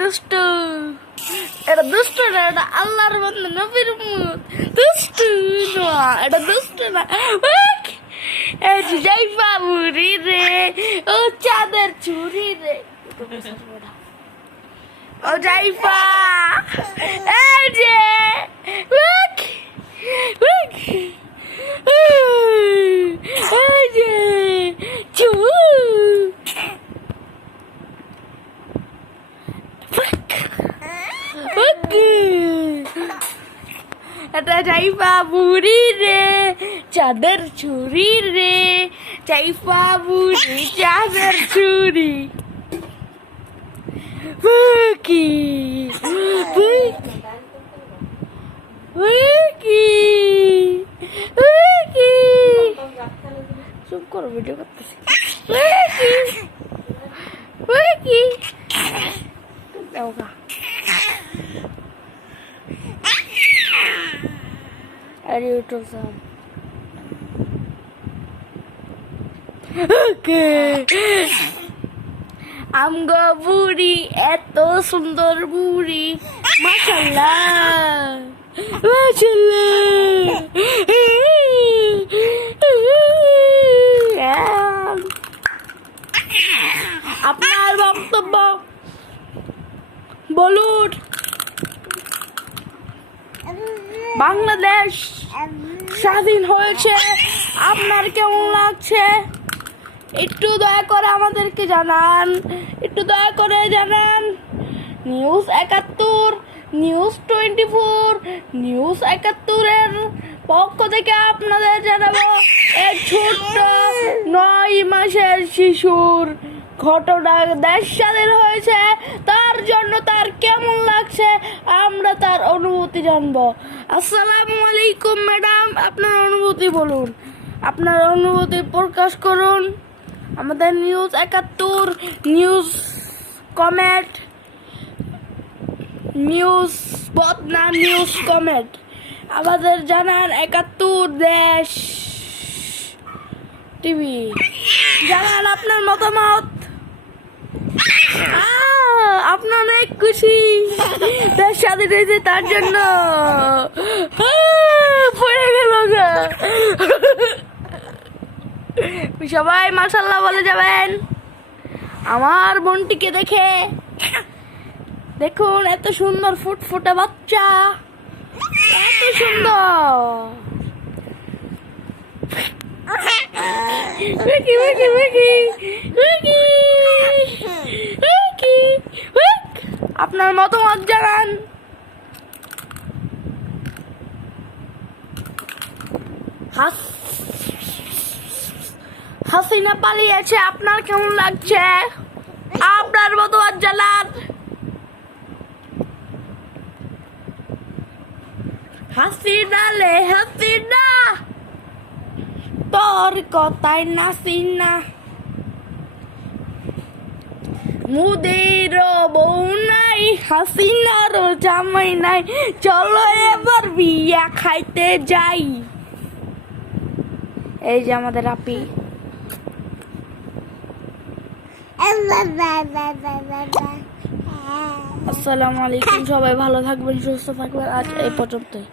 দুষ্ট, এটা দুষ্ট না, এটা আল্লাহর বান্দা নবীর উম্মত। দুষ্ট না, এটা দুষ্ট না। এই যে জাইফা বুড়ি রে, ও চাঁদের চুরি রে। ও জাইফা, এই যে এই যে চু, এটা জাইফা বুড়ি রে, চাঁদের চুরি রে, জাইফা বুড়ি চাঁদের চুরি। বুকি বুকি বুকি, চুপ করো, ভিডিও করতেছি। বুকি দাও গা। আর ইউটিউব সাম আমগো বুড়ি এত সুন্দর বুড়ি, মাশাআল্লাহ মাশাআল্লাহ। আপনার বক্তব্য বলুন। বাংলাদেশ স্বাধীন হয়েছে, আপনার কেমন লাগছে? একটু দয়া করে আমাদেরকে জানান, একটু দয়া করে জানান। নিউজ 71, নিউজ 24, নিউজ 71-এর পক্ষ থেকে আপনাদের জানাবো, এক ছোট্ট 9 মাসের শিশুর ঘটনা দেশ স্বাধীন হয়েছে, তার জন্য তার কেমন লাগছে আমরা তার অনুভূতি জানবো। আসসালামু আলাইকুম ম্যাডাম, আপনার অনুভূতি বলুন, আপনার অনুভূতি প্রকাশ করুন। আমাদের নিউজ 71 নিউজ কমেন্ট, নিউজ বদনা নিউজ কমেন্ট আমাদের জানান। 71 দেশ টিভি জানান আপনার মতামত। আপনার অনেক খুশি দেশ স্বাধীন হয়েছে তার জন্য। পড়ে গেল গা। সবাই মাশাআল্লাহ বলে যাবেন আমার বোনটিকে দেখে। দেখুন এত সুন্দর ফুটফুটে বাচ্চা, এত সুন্দর। আপনার মতামত জানান। হাসিনা পালিয়েছে, আপনার কেমন লাগছে? আপনার মতামত জানান। হাসিনা লে হাসিনা, তোর কথায় নাসিনা। মুদের বউ নাই, হাসিনারও জামাই নাই, চলো এবার বিয়া খাইতে যাই। এই যে আমাদের আপি। আসসালামু আলাইকুম, সবাই ভালো থাকবেন, সুস্থ থাকবেন। আজ এই পর্যন্তই।